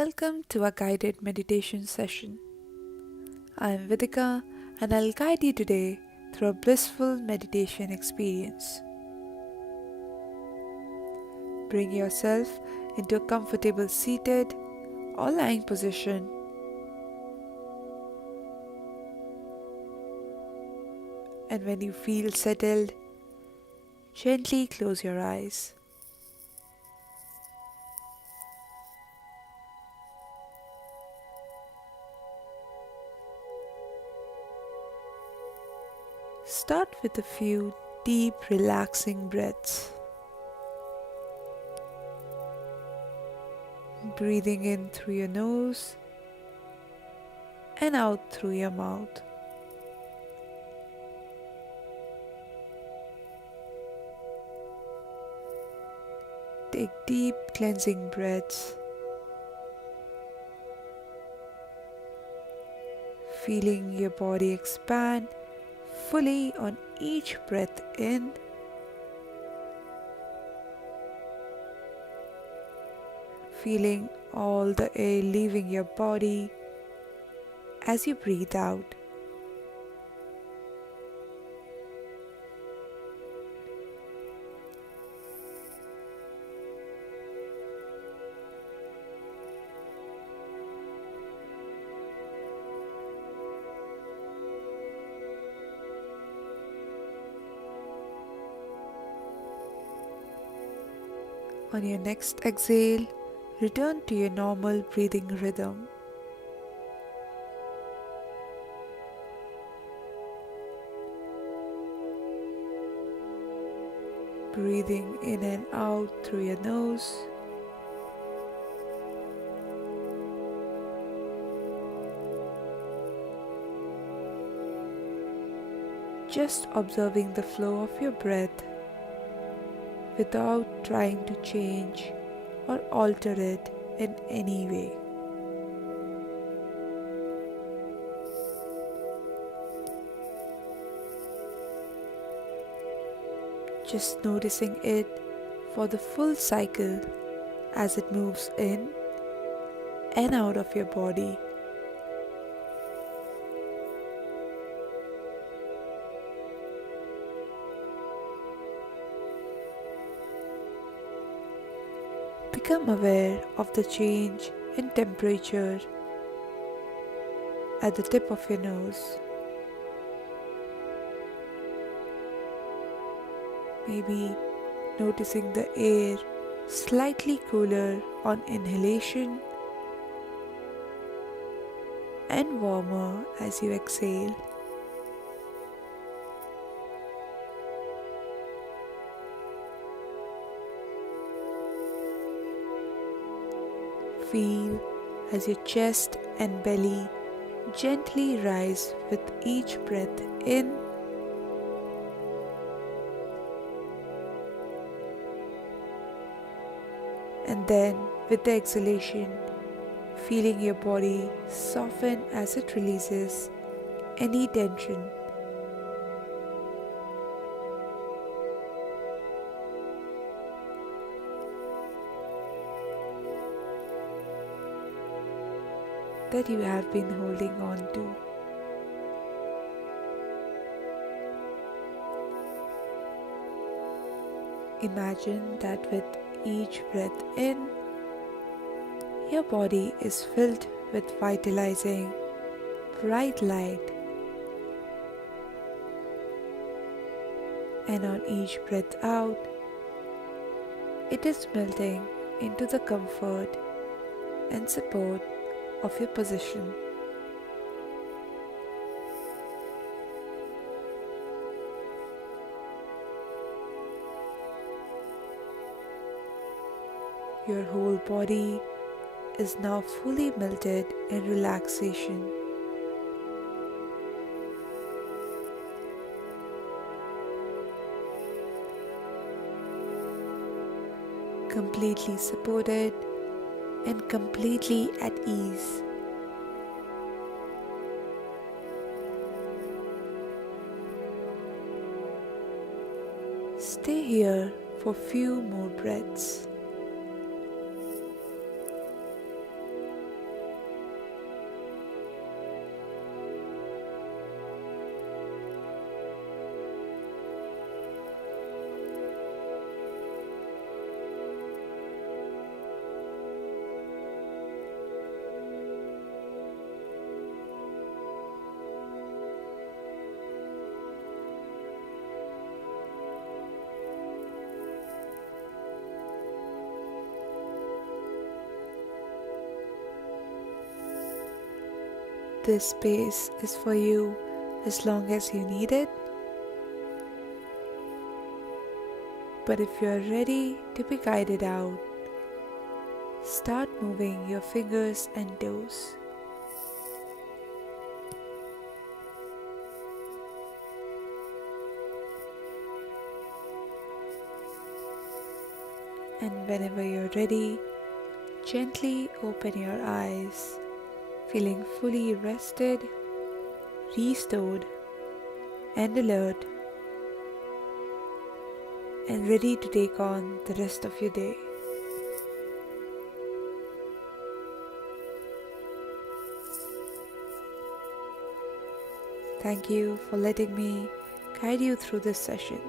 Welcome to a guided meditation session. I am Vidhika and I'll guide you today through a blissful meditation experience. Bring yourself into a comfortable seated or lying position, and when you feel settled, gently close your eyes. Start with a few deep, relaxing breaths. Breathing in through your nose and out through your mouth. Take deep cleansing breaths, feeling your body expand fully on each breath in feeling all the air leaving your body as you breathe out. On your next exhale, return to your normal breathing rhythm. Breathing in and out through your nose. Just observing the flow of your breath without trying to change or alter it in any way. Just noticing it for the full cycle as it moves in and out of your body. Become aware of the change in temperature at the tip of your nose. Maybe noticing the air slightly cooler on inhalation and warmer as you exhale. Feel as your chest and belly gently rise with each breath in and then with the exhalation, feeling your body soften as it releases any tension. That you have been holding on to. Imagine that with each breath in, your body is filled with vitalizing, bright light, and on each breath out, it is melting into the comfort and support of your position. Your whole body is now fully melted in relaxation. Completely supported and completely at ease. Stay here for few more breaths. This space is for you as long as you need it. But if you're ready to be guided out, start moving your fingers and toes. And whenever you're ready, gently open your eyes, feeling fully rested, restored, and alert, and ready to take on the rest of your day. Thank you for letting me guide you through this session.